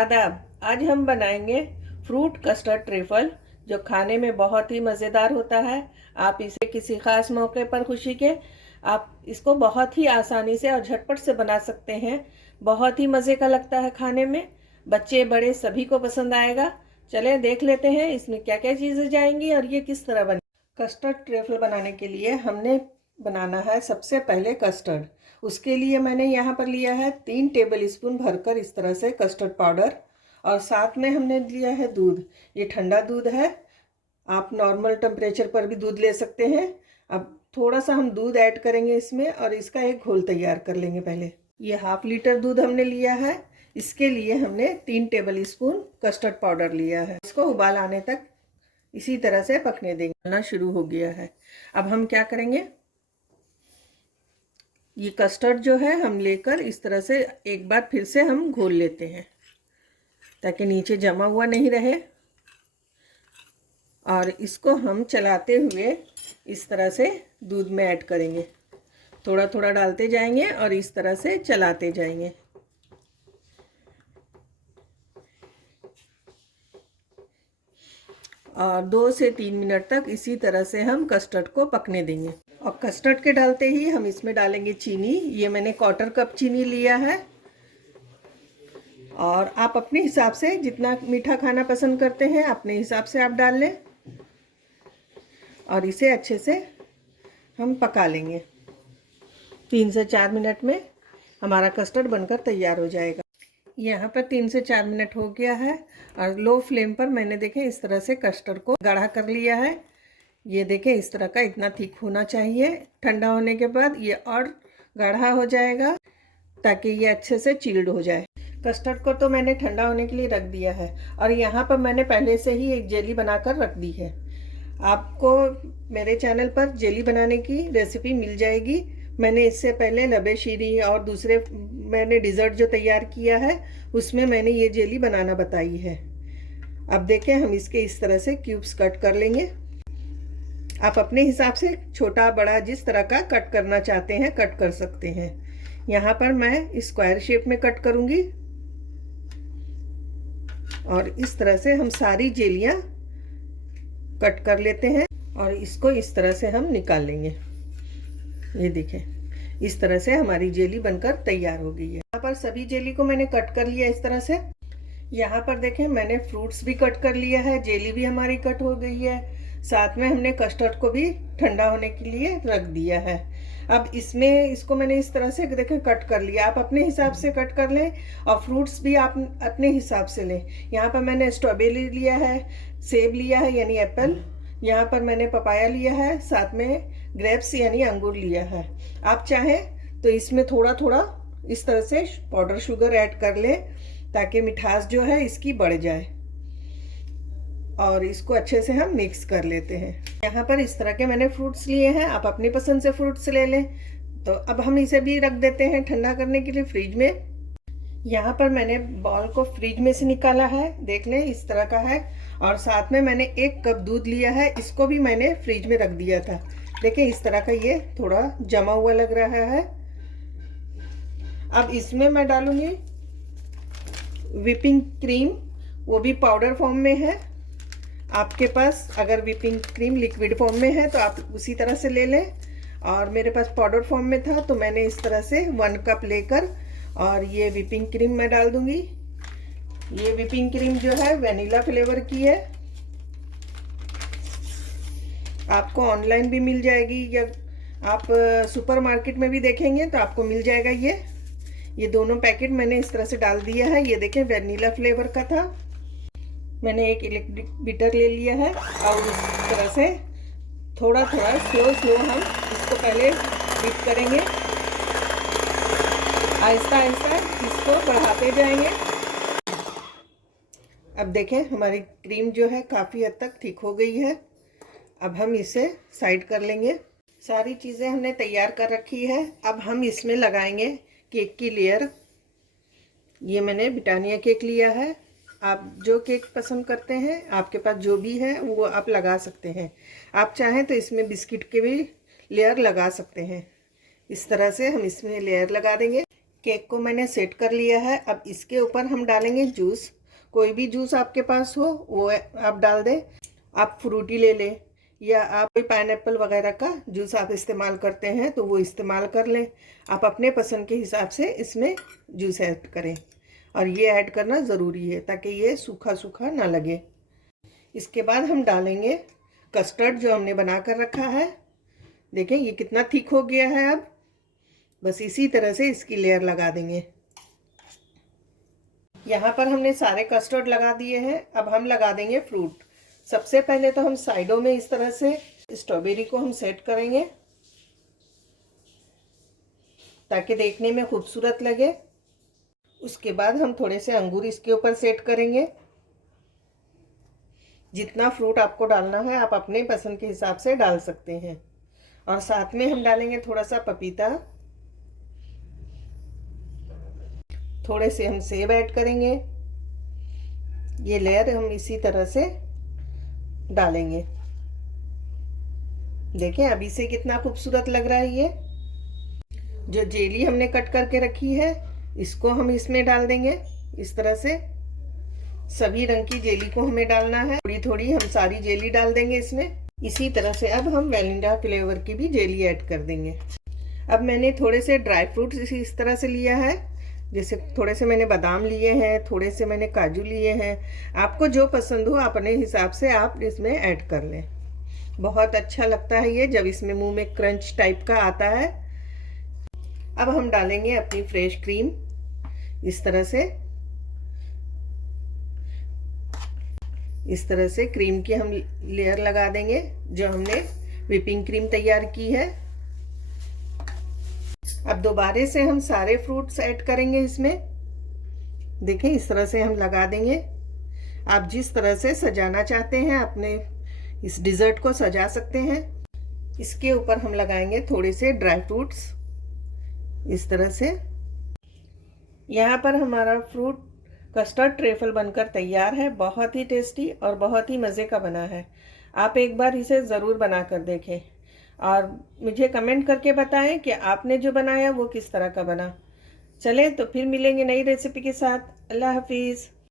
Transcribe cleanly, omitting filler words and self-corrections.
आदाब। आज हम बनाएंगे फ्रूट कस्टर्ड ट्रिफल, जो खाने में बहुत ही मज़ेदार होता है। आप इसे किसी ख़ास मौके पर खुशी के आप इसको बहुत ही आसानी से और झटपट से बना सकते हैं। बहुत ही मज़े का लगता है खाने में, बच्चे बड़े सभी को पसंद आएगा। चलें देख लेते हैं इसमें क्या क्या चीज़ें जाएंगी और ये किस तरह बने। कस्टर्ड ट्रिफल बनाने के लिए हमने बनाना है सबसे पहले कस्टर्ड। उसके लिए मैंने यहाँ पर लिया है 3 टेबल स्पून भरकर इस तरह से कस्टर्ड पाउडर, और साथ में हमने लिया है दूध। ये ठंडा दूध है, आप नॉर्मल टेम्परेचर पर भी दूध ले सकते हैं। अब थोड़ा सा हम दूध ऐड करेंगे इसमें और इसका एक घोल तैयार कर लेंगे। पहले ये हाफ लीटर दूध हमने लिया है, इसके लिए हमने 3 टेबल स्पून कस्टर्ड पाउडर लिया है। इसको उबाल आने तक इसी तरह से पकने देंगे। बनना शुरू हो गया है। अब हम क्या करेंगे, ये कस्टर्ड जो है हम लेकर इस तरह से एक बार फिर से हम घोल लेते हैं ताकि नीचे जमा हुआ नहीं रहे। और इसको हम चलाते हुए इस तरह से दूध में ऐड करेंगे, थोड़ा थोड़ा डालते जाएंगे और इस तरह से चलाते जाएंगे। और 2 से 3 मिनट तक इसी तरह से हम कस्टर्ड को पकने देंगे। और कस्टर्ड के डालते ही हम इसमें डालेंगे चीनी। ये मैंने 1/4 कप चीनी लिया है, और आप अपने हिसाब से जितना मीठा खाना पसंद करते हैं अपने हिसाब से आप डाल लें। और इसे अच्छे से हम पका लेंगे। 3 से 4 मिनट में हमारा कस्टर्ड बनकर तैयार हो जाएगा। यहाँ पर 3 से 4 मिनट हो गया है, और लो फ्लेम पर मैंने देखें इस तरह से कस्टर्ड को गाढ़ा कर लिया है। ये देखें इस तरह का इतना थिक होना चाहिए। ठंडा होने के बाद ये और गाढ़ा हो जाएगा ताकि ये अच्छे से चिल्ड हो जाए। कस्टर्ड को तो मैंने ठंडा होने के लिए रख दिया है, और यहाँ पर मैंने पहले से ही एक जेली बनाकर रख दी है। आपको मेरे चैनल पर जेली बनाने की रेसिपी मिल जाएगी। मैंने इससे पहले लबे शीरी और दूसरे मैंने डिज़र्ट जो तैयार किया है उसमें मैंने ये जेली बनाना बताई है। अब देखें हम इसके इस तरह से क्यूब्स कट कर लेंगे। आप अपने हिसाब से छोटा बड़ा जिस तरह का कट करना चाहते हैं कट कर सकते हैं। यहाँ पर मैं स्क्वायर शेप में कट करूँगी, और इस तरह से हम सारी जेलियाँ कट कर लेते हैं और इसको इस तरह से हम निकाल लेंगे। ये देखें इस तरह से हमारी जेली बनकर तैयार हो गई है। यहाँ पर सभी जेली को मैंने कट कर लिया इस तरह से। यहाँ पर देखें मैंने फ्रूट्स भी कट कर लिया है, जेली भी हमारी कट हो गई है। साथ में हमने कस्टर्ड को भी ठंडा होने के लिए रख दिया है। अब इसमें इसको मैंने इस तरह से देखें कट कर लिया। आप अपने हिसाब से कट कर लें, और फ्रूट्स भी आप अपने हिसाब से लें। यहाँ पर मैंने स्ट्रॉबेरी लिया है, सेब लिया है यानी एप्पल, यहाँ पर मैंने पपाया लिया है, साथ में ग्रेप्स यानी अंगूर लिया है। आप चाहें तो इसमें थोड़ा थोड़ा इस तरह से पाउडर शुगर ऐड कर लें ताकि मिठास जो है इसकी बढ़ जाए। और इसको अच्छे से हम मिक्स कर लेते हैं। यहाँ पर इस तरह के मैंने फ्रूट्स लिए हैं, आप अपनी पसंद से फ्रूट्स ले लें। तो अब हम इसे भी रख देते हैं ठंडा करने के लिए फ्रिज में। यहाँ पर मैंने बॉल को फ्रिज में से निकाला है, देख लें इस तरह का है। और साथ में मैंने 1 कप दूध लिया है, इसको भी मैंने फ्रिज में रख दिया था। देखें इस तरह का ये थोड़ा जमा हुआ लग रहा है। अब इसमें मैं डालूंगी व्हिपिंग क्रीम, वो भी पाउडर फॉर्म में है। आपके पास अगर व्हिपिंग क्रीम लिक्विड फॉर्म में है तो आप उसी तरह से ले लें, और मेरे पास पाउडर फॉर्म में था तो मैंने इस तरह से 1 कप लेकर और ये व्हिपिंग क्रीम मैं डाल दूंगी। ये व्हिपिंग क्रीम जो है वनीला फ्लेवर की है, आपको ऑनलाइन भी मिल जाएगी या आप सुपरमार्केट में भी देखेंगे तो आपको मिल जाएगा। ये दोनों पैकेट मैंने इस तरह से डाल दिया है। ये देखें वनीला फ्लेवर का था। मैंने एक इलेक्ट्रिक बीटर ले लिया है, और इस तरह से थोड़ा थोड़ा स्लो हम इसको पहले बीट करेंगे। आहिस्ता आहिस्ता इसको बढ़ाते जाएंगे। अब देखें हमारी क्रीम जो है काफ़ी हद तक ठीक हो गई है। अब हम इसे साइड कर लेंगे। सारी चीज़ें हमने तैयार कर रखी है। अब हम इसमें लगाएंगे केक की लेयर। ये मैंने ब्रिटानिया केक लिया है, आप जो केक पसंद करते हैं आपके पास जो भी है वो आप लगा सकते हैं। आप चाहें तो इसमें बिस्किट के भी लेयर लगा सकते हैं। इस तरह से हम इसमें लेयर लगा देंगे। केक को मैंने सेट कर लिया है। अब इसके ऊपर हम डालेंगे जूस। कोई भी जूस आपके पास हो वो आप डाल दें। आप फ्रूटी ले लें या आप कोई पाइनएप्पल वगैरह का जूस आप इस्तेमाल करते हैं तो वो इस्तेमाल कर लें। आप अपने पसंद के हिसाब से इसमें जूस ऐड करें और ये ऐड करना ज़रूरी है ताकि ये सूखा सूखा ना लगे। इसके बाद हम डालेंगे कस्टर्ड जो हमने बना कर रखा है। देखें ये कितना थिक हो गया है। अब बस इसी तरह से इसकी लेयर लगा देंगे। यहाँ पर हमने सारे कस्टर्ड लगा दिए हैं। अब हम लगा देंगे फ्रूट। सबसे पहले तो हम साइडों में इस तरह से स्ट्रॉबेरी को हम सेट करेंगे ताकि देखने में खूबसूरत लगे। उसके बाद हम थोड़े से अंगूर इसके ऊपर सेट करेंगे। जितना फ्रूट आपको डालना है आप अपने पसंद के हिसाब से डाल सकते हैं। और साथ में हम डालेंगे थोड़ा सा पपीता, थोड़े से हम सेब ऐड करेंगे। ये लेयर हम इसी तरह से डालेंगे। देखें अभी से कितना खूबसूरत लग रहा है। ये जो जेली हमने कट करके रखी है इसको हम इसमें डाल देंगे। इस तरह से सभी रंग की जेली को हमें डालना है। थोड़ी थोड़ी हम सारी जेली डाल देंगे इसमें। इसी तरह से अब हम वैनिला फ्लेवर की भी जेली ऐड कर देंगे। अब मैंने थोड़े से ड्राई फ्रूट्स इस तरह से लिया है। जैसे थोड़े से मैंने बादाम लिए हैं, थोड़े से मैंने काजू लिए हैं। आपको जो पसंद हो अपने हिसाब से आप इसमें ऐड कर लें। बहुत अच्छा लगता है ये जब इसमें मुंह में क्रंच टाइप का आता है। अब हम डालेंगे अपनी फ्रेश क्रीम। इस तरह से क्रीम की हम लेयर लगा देंगे जो हमने व्हिपिंग क्रीम तैयार की है। अब दोबारा से हम सारे फ्रूट्स ऐड करेंगे इसमें। देखें इस तरह से हम लगा देंगे। आप जिस तरह से सजाना चाहते हैं अपने इस डिज़र्ट को सजा सकते हैं। इसके ऊपर हम लगाएंगे थोड़े से ड्राई फ्रूट्स इस तरह से। यहाँ पर हमारा फ्रूट कस्टर्ड ट्रफल बनकर तैयार है। बहुत ही टेस्टी और बहुत ही मज़े का बना है। आप एक बार इसे ज़रूर बना कर देखें और मुझे कमेंट करके बताएं कि आपने जो बनाया वो किस तरह का बना। चलें तो फिर मिलेंगे नई रेसिपी के साथ। अल्लाह हाफिज़।